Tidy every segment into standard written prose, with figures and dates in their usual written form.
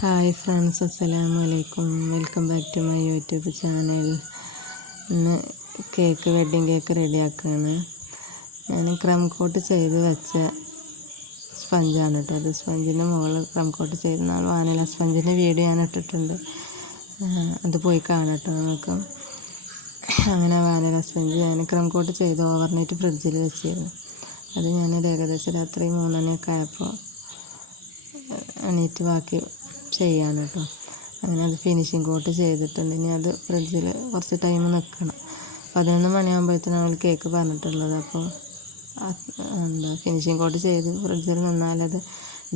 Hi friends, അസ്സലാമു അലൈക്കും. Welcome back to my YouTube channel. ഇന്ന് വെഡ്ഡിങ് കേക്ക് റെഡിയാക്കുകയാണ്. ഞാൻ ക്രം കോട്ട് ചെയ്ത് വെച്ച സ്പഞ്ചാണ് കേട്ടോ. അത് സ്പഞ്ചിൻ്റെ മുകളിൽ ക്രം കോട്ട് ചെയ്ത് വാനില സ്പഞ്ചിൻ്റെ വീഡിയോ ഞാൻ ഇട്ടിട്ടുണ്ട്. അത് പോയി കാണട്ടോ നിങ്ങൾക്ക്. അങ്ങനെ വാനില സ്പഞ്ച് ഞാൻ ക്രം കോട്ട് ചെയ്ത് ഓവർനൈറ്റ് ഫ്രിഡ്ജിൽ വെച്ചിരുന്നു. അത് ഞാനൊരു ഏകദേശം രാത്രി 3 മണിയൊക്കെ ആയപ്പോൾ എണീറ്റ് ബാക്കി ചെയ്യാണ് കേട്ടോ. അങ്ങനെ അത് ഫിനിഷിങ് കോട്ട് ചെയ്തിട്ടുണ്ട്. ഇനി അത് ഫ്രിഡ്ജിൽ കുറച്ച് ടൈം നിൽക്കണം. 11 മണിയാകുമ്പോഴത്തേനാണ് കേക്ക് പറഞ്ഞിട്ടുള്ളത്. അപ്പോൾ ഫിനിഷിങ് കോട്ട് ചെയ്ത് ഫ്രിഡ്ജിൽ നിന്നാലത്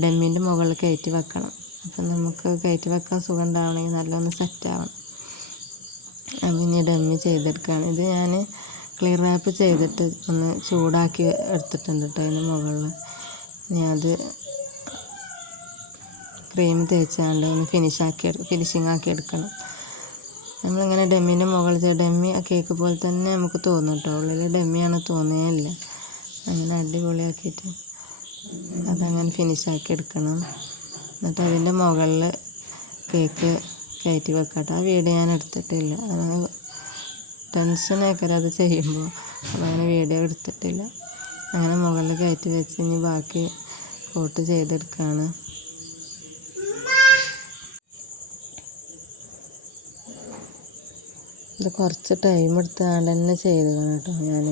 ഡമ്മിൻ്റെ മുകളിൽ കയറ്റി വെക്കണം. അപ്പം നമുക്ക് കയറ്റി വെക്കാൻ സുഖം ഉണ്ടാവണമെങ്കിൽ നല്ലൊന്ന് സെറ്റാവണം. അപ്പം ഇനി ഡമ്മി ചെയ്തെടുക്കുകയാണ്. ഇത് ഞാൻ ക്ലിയർ റാപ്പ് ചെയ്തിട്ട് ഒന്ന് ചൂടാക്കി എടുത്തിട്ടുണ്ട് കേട്ടോ. അതിന് മുകളിൽ ഇനി അത് ക്രീം തേച്ചാണ്ട് ഒന്ന് ഫിനിഷിങ് ആക്കി എടുക്കണം. നമ്മളിങ്ങനെ ഡമ്മിൻ്റെ മുകളിൽ ഡമ്മി കേക്ക് പോലെ തന്നെ നമുക്ക് തോന്നും കേട്ടോ. ഉള്ളിൽ ഡമ്മിയാണ് തോന്നുകയില്ല. അങ്ങനെ അടിപൊളിയാക്കിയിട്ട് അതങ്ങനെ ഫിനിഷാക്കി എടുക്കണം. എന്നിട്ട് അതിൻ്റെ മുകളിൽ കേക്ക് കയറ്റി വെക്കട്ടെ. ആ വീഡിയോ ഞാൻ എടുത്തിട്ടില്ല. ടെൻഷനൊക്കെ അത് ചെയ്യുമ്പോൾ അതങ്ങനെ വീഡിയോ എടുത്തിട്ടില്ല. അങ്ങനെ മുകളിൽ കയറ്റി വെച്ച് ഇനി ബാക്കി കോട്ട് ചെയ്തെടുക്കുകയാണ്. ഇത് കുറച്ച് ടൈം എടുത്താണ്ട് തന്നെ ചെയ്തതാണ് കേട്ടോ ഞാൻ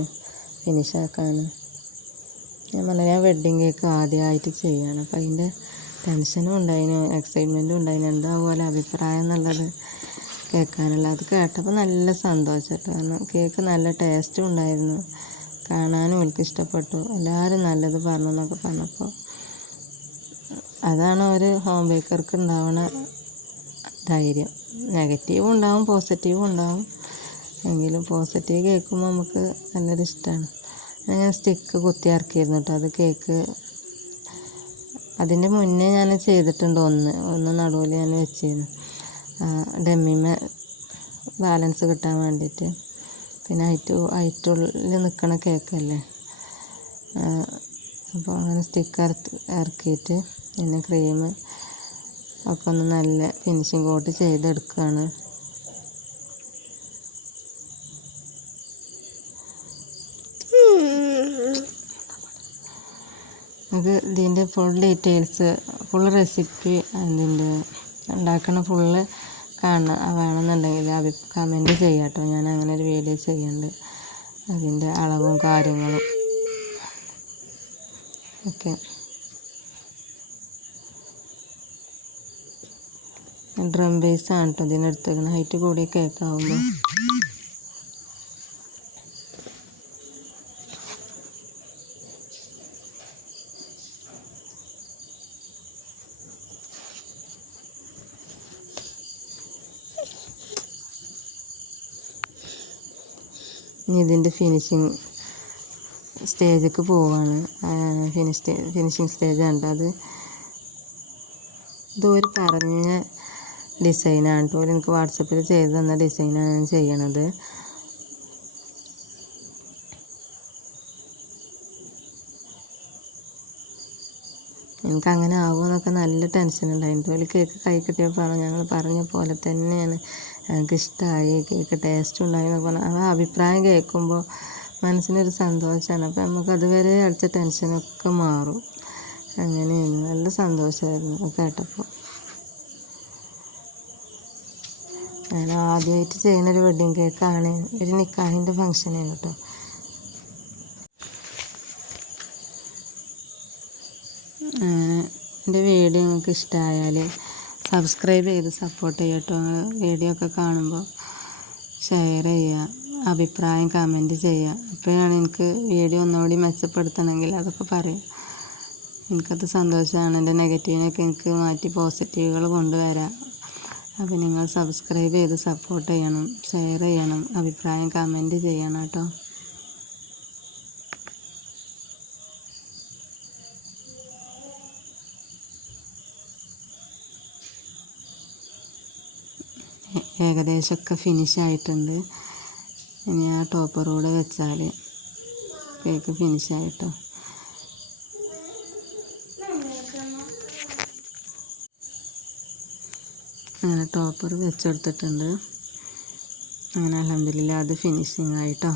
ഫിനിഷാക്കാൻ. ഞാൻ വെഡ്ഡിങ് കേക്ക് ആദ്യമായിട്ട് ചെയ്യാണ്. അപ്പം അതിൻ്റെ ടെൻഷനും ഉണ്ടായിരുന്നു, എക്സൈറ്റ്മെൻറ്റും ഉണ്ടായിരുന്നു. എന്താ അഭിപ്രായം എന്നുള്ളത് കേൾക്കാനുള്ള. അത് കേട്ടപ്പോൾ നല്ല സന്തോഷം കേട്ടോ. കാരണം കേക്ക് നല്ല ടേസ്റ്റും ഉണ്ടായിരുന്നു, കാണാനും എനിക്ക് ഇഷ്ടപ്പെട്ടു. എല്ലാവരും നല്ലത് പറഞ്ഞു എന്നൊക്കെ പറഞ്ഞപ്പോൾ അതാണ് ഒരു ഹോം ബേക്കർക്ക് ഉണ്ടാവുന്ന ധൈര്യം. നെഗറ്റീവും ഉണ്ടാവും, പോസിറ്റീവും ഉണ്ടാവും. എങ്കിലും പോസിറ്റീവ് കേൾക്കുമ്പോൾ നമുക്ക് നല്ലൊരു ഇഷ്ടമാണ്. ഞാൻ സ്റ്റിക്ക് കുത്തി ഇറക്കിയിരുന്നു കേട്ടോ. അത് കേക്ക് അതിൻ്റെ മുന്നേ ഞാൻ ചെയ്തിട്ടുണ്ട്. ഒന്ന് നടുവിൽ ഞാൻ വെച്ചിരുന്നു ഡമ്മിമേ ബാലൻസ് കിട്ടാൻ വേണ്ടിയിട്ട്. പിന്നെ ഹൈറ്റുള്ളിൽ നിൽക്കണ കേക്കല്ലേ. അപ്പോൾ അങ്ങനെ സ്റ്റിക്ക് ഇറക്കിയിട്ട് പിന്നെ ക്രീം ഒക്കെ ഒന്ന് നല്ല ഫിനിഷിങ് കോട്ട് ചെയ്തെടുക്കുകയാണ്. നമുക്ക് ഇതിൻ്റെ ഫുൾ ഡീറ്റെയിൽസ്, ഫുൾ റെസിപ്പി അതിൻ്റെ ഉണ്ടാക്കണ ഫുള്ള് വേണമെന്നുണ്ടെങ്കിൽ കമൻറ്റ് ചെയ്യാം കേട്ടോ. ഞാൻ അങ്ങനെ ഒരു വീഡിയോ ചെയ്യുന്നുണ്ട്. അതിൻ്റെ അളവും കാര്യങ്ങളും ഒക്കെ. ഡ്രം ബേസാണ് കേട്ടോ ഇതിനെടുത്തേക്കണം. ഹൈറ്റ് കൂടിയ കേക്കാവുമ്പോൾ ഇനി ഇതിൻ്റെ ഫിനിഷിങ് സ്റ്റേജിലേക്ക് പോവാണ്. ഫിനിഷിങ് സ്റ്റേജാണ് അത്. ഇതൊരു പറഞ്ഞ ഡിസൈനാണ് കേട്ടോ. എനിക്ക് വാട്സപ്പിൽ ചെയ്ത് തന്ന ഡിസൈനാണ് ഞാൻ ചെയ്യണത്. എനിക്കങ്ങനെ ആവുമെന്നൊക്കെ നല്ല ടെൻഷൻ ഉണ്ടായിരുന്നു. ഒരു കേക്ക് കൈ കിട്ടിയപ്പോൾ ഞങ്ങൾ പറഞ്ഞ പോലെ തന്നെയാണ്. ഞങ്ങൾക്ക് ഇഷ്ടമായി, കേക്ക് ടേസ്റ്റ് ഉണ്ടായി എന്നൊക്കെ പറഞ്ഞാൽ ആ അഭിപ്രായം കേൾക്കുമ്പോൾ മനസ്സിനൊരു സന്തോഷമാണ്. അപ്പോൾ നമുക്ക് അതുവരെ അടിച്ച ടെൻഷനൊക്കെ മാറും. അങ്ങനെയാണ്, നല്ല സന്തോഷമായിരുന്നു കേട്ടപ്പോൾ. ഞാൻ ആദ്യമായിട്ട് ചെയ്യുന്നൊരു വെഡ്ഡിങ് കേക്കാണ്. ഒരു നിക്കാഹിൻ്റെ ഫങ്ഷനാണ് കേട്ടോ. എൻ്റെ വീഡിയോ നിങ്ങൾക്ക് ഇഷ്ടമായാൽ സബ്സ്ക്രൈബ് ചെയ്ത് സപ്പോർട്ട് ചെയ്യുക കേട്ടോ. വീഡിയോ ഒക്കെ കാണുമ്പോൾ ഷെയർ ചെയ്യുക, അഭിപ്രായം കമൻറ്റ് ചെയ്യുക. അപ്പോഴാണ് എനിക്ക് വീഡിയോ ഒന്നുകൂടി മെച്ചപ്പെടുത്തണമെങ്കിൽ അതൊക്കെ പറയാം. എനിക്കത് സന്തോഷമാണ്. എൻ്റെ നെഗറ്റീവിനൊക്കെ എനിക്ക് മാറ്റി പോസിറ്റീവുകൾ കൊണ്ടുവരാം. അപ്പോൾ നിങ്ങൾ സബ്സ്ക്രൈബ് ചെയ്ത് സപ്പോർട്ട് ചെയ്യണം, ഷെയർ ചെയ്യണം, അഭിപ്രായം കമൻറ്റ് ചെയ്യണം കേട്ടോ. ഏകദേശമൊക്കെ ഫിനിഷായിട്ടുണ്ട്. ഇനി ആ ടോപ്പറോട് വെച്ചാൽ കേക്ക് ഫിനിഷായിട്ടോ. അങ്ങനെ ടോപ്പർ വെച്ച് കൊടുത്തിട്ടുണ്ട്. അങ്ങനെ അൽഹംദുലില്ലാ അത് ഫിനിഷിങ് ആയിട്ടോ.